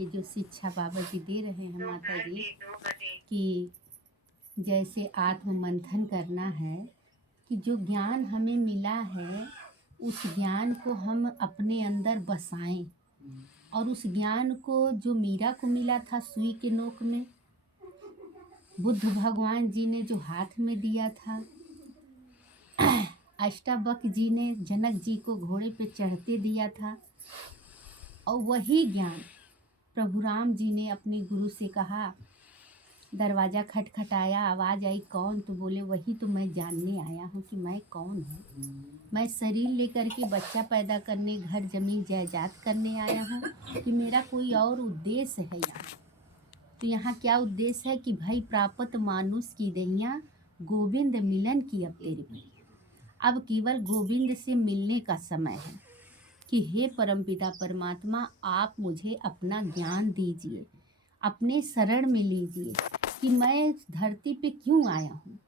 ये जो शिक्षा बाबा जी दे रहे हैं माता जी कि जैसे आत्म मंथन करना है, कि जो ज्ञान हमें मिला है उस ज्ञान को हम अपने अंदर बसाएं, और उस ज्ञान को जो मीरा को मिला था सुई के नोक में, बुद्ध भगवान जी ने जो हाथ में दिया था, अष्टावक्र जी ने जनक जी को घोड़े पे चढ़ते दिया था, और वही ज्ञान प्रभु राम जी ने अपने गुरु से कहा। दरवाज़ा खटखटाया, आवाज़ आई कौन, तो बोले वही तो मैं जानने आया हूँ कि मैं कौन हूँ। मैं शरीर लेकर के बच्चा पैदा करने, घर जमीन जायदाद करने आया हूँ कि मेरा कोई और उद्देश्य है यहाँ। तो यहाँ क्या उद्देश्य है कि भाई प्राप्त मानुष की दहिया, गोविंद मिलन की अब तेरी भैया। अब केवल गोविंद से मिलने का समय है कि हे परमपिता परमात्मा, आप मुझे अपना ज्ञान दीजिए, अपने शरण में लीजिए कि मैं धरती पे क्यों आया हूँ।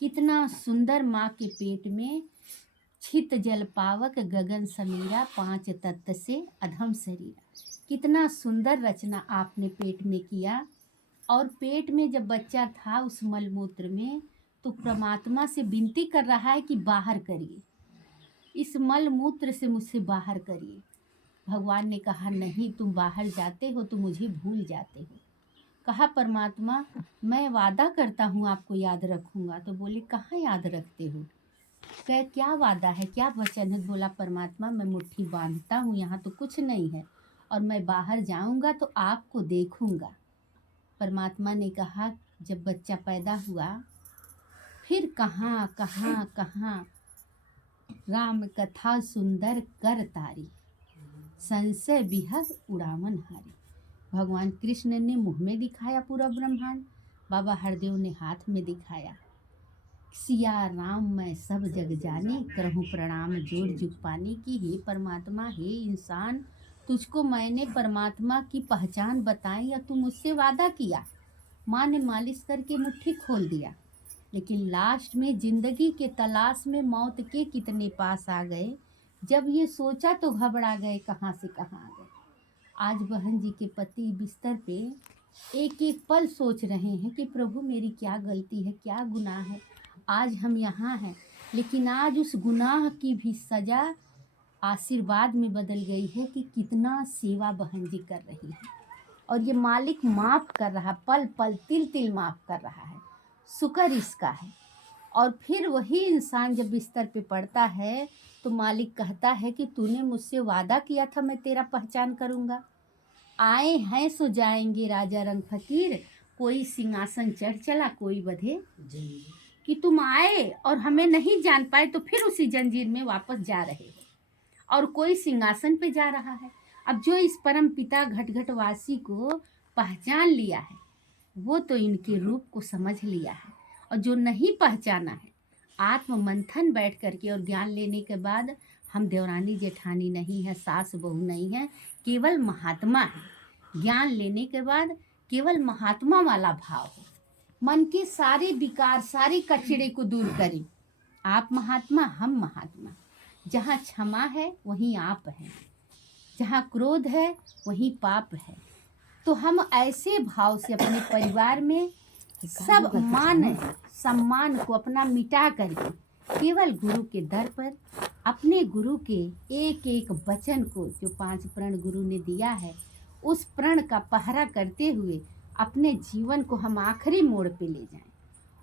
कितना सुंदर माँ के पेट में छित जल पावक गगन समीरा, पांच तत्व से अधम शरीरा। कितना सुंदर रचना आपने पेट में किया। और पेट में जब बच्चा था उस मलमूत्र में, तो परमात्मा से विनती कर रहा है कि बाहर करिए, इस मल मूत्र से मुझसे बाहर करिए। भगवान ने कहा नहीं, तुम बाहर जाते हो तो मुझे भूल जाते हो। कहा परमात्मा मैं वादा करता हूँ आपको याद रखूँगा। तो बोले कहाँ याद रखते हो। कहे क्या वादा है, क्या वचन है। बोला परमात्मा मैं मुट्ठी बांधता हूँ, यहाँ तो कुछ नहीं है, और मैं बाहर जाऊँगा तो आपको देखूँगा। परमात्मा ने कहा जब बच्चा पैदा हुआ, फिर कहाँ कहाँ कहाँ राम कथा सुंदर कर तारी, संशय विहग उड़ावन हारी। भगवान कृष्ण ने मुँह में दिखाया पूरा ब्रह्मांड, बाबा हरदेव ने हाथ में दिखाया। सिया राम मैं सब जग जाने, करहूँ प्रणाम जोड़ जुग पाने की। हे परमात्मा, हे इंसान, तुझको मैंने परमात्मा की पहचान बताई या तू मुझसे वादा किया। माँ ने मालिश करके मुट्ठी खोल दिया, लेकिन लास्ट में जिंदगी के तलाश में मौत के कितने पास आ गए। जब ये सोचा तो घबरा गए, कहाँ से कहाँ आ गए। आज बहन जी के पति बिस्तर पे एक एक पल सोच रहे हैं कि प्रभु मेरी क्या गलती है, क्या गुनाह है, आज हम यहाँ हैं। लेकिन आज उस गुनाह की भी सज़ा आशीर्वाद में बदल गई है कि कितना सेवा बहन जी कर रही है, और ये मालिक माफ़ कर रहा, पल पल तिल तिल माफ़ कर रहा है। शुक्र इसका है। और फिर वही इंसान जब बिस्तर पे पड़ता है तो मालिक कहता है कि तूने मुझसे वादा किया था मैं तेरा पहचान करूँगा। आए हैं सो जाएंगे राजा रंग फकीर, कोई सिंहासन चढ़ चला कोई बधे। कि तुम आए और हमें नहीं जान पाए तो फिर उसी जंजीर में वापस जा रहे हो, और कोई सिंहासन पे जा रहा है। अब जो इस परम पिता घटघटवासी को पहचान लिया है वो तो इनके रूप को समझ लिया है, और जो नहीं पहचाना है आत्म मंथन बैठ करके और ज्ञान लेने के बाद, हम देवरानी जेठानी नहीं है, सास बहू नहीं है, केवल महात्मा है। ज्ञान लेने के बाद केवल महात्मा वाला भाव हो, मन के सारे विकार सारे कचड़े को दूर करें। आप महात्मा हम महात्मा। जहाँ क्षमा है वहीं आप हैं, जहाँ क्रोध है वहीं पाप है। तो हम ऐसे भाव से अपने परिवार में सब मान सम्मान को अपना मिटा करके केवल गुरु के दर पर अपने गुरु के एक एक वचन को, जो 5 प्रण गुरु ने दिया है, उस प्रण का पहरा करते हुए अपने जीवन को हम आखिरी मोड़ पे ले जाएं।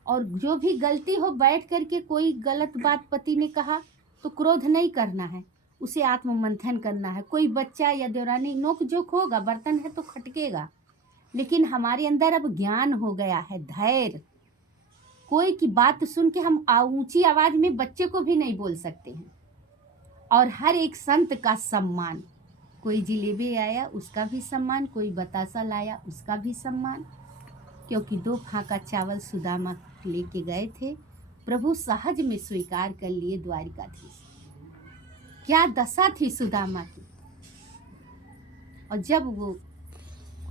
और जो भी गलती हो, बैठ करके कोई गलत बात पति ने कहा तो क्रोध नहीं करना है, उसे आत्म मंथन करना है। कोई बच्चा या देवरानी नोक जोक होगा, बर्तन है तो खटकेगा, लेकिन हमारे अंदर अब ज्ञान हो गया है, धैर्य। कोई की बात सुन के हम ऊंची आवाज में बच्चे को भी नहीं बोल सकते हैं। और हर एक संत का सम्मान, कोई जिलेबी आया उसका भी सम्मान, कोई बतासा लाया उसका भी सम्मान, क्योंकि 2 फाँका चावल सुदामा लेके गए थे, प्रभु सहज में स्वीकार कर लिए द्वारिकाधीश। क्या दशा थी सुदामा की। और जब वो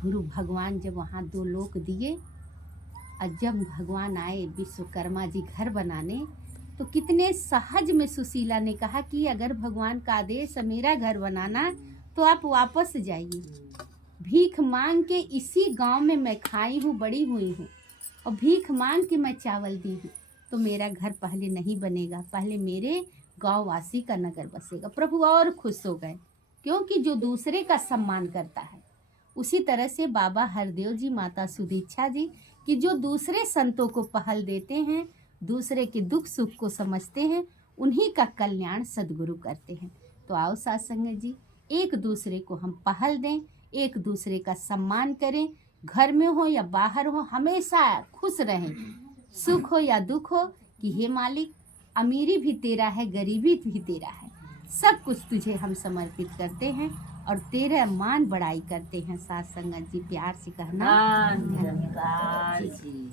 गुरु भगवान जब वहाँ 2 लोक दिए, और जब भगवान आए विश्वकर्मा जी घर बनाने, तो कितने सहज में सुशीला ने कहा कि अगर भगवान का आदेश है मेरा घर बनाना तो आप वापस जाइए। भीख मांग के इसी गांव में मैं खाई हूँ, बड़ी हुई हूँ, और भीख मांग के मैं चावल दी हूँ, तो मेरा घर पहले नहीं बनेगा, पहले मेरे गांव वासी का नगर बसेगा। प्रभु और खुश हो गए, क्योंकि जो दूसरे का सम्मान करता है। उसी तरह से बाबा हरदेव जी, माता सुदीक्षा जी, कि जो दूसरे संतों को पहल देते हैं, दूसरे के दुख सुख को समझते हैं, उन्हीं का कल्याण सद्गुरु करते हैं। तो आओ साथ संगत जी, एक दूसरे को हम पहल दें, एक दूसरे का सम्मान करें, घर में हो या बाहर हो, हमेशा खुश रहें, सुख हो या दुख हो, कि हे मालिक, अमीरी भी तेरा है, गरीबी भी तेरा है, सब कुछ तुझे हम समर्पित करते हैं और तेरा मान बड़ाई करते हैं। साथ संगत जी, प्यार से कहना धन्यवाद जी।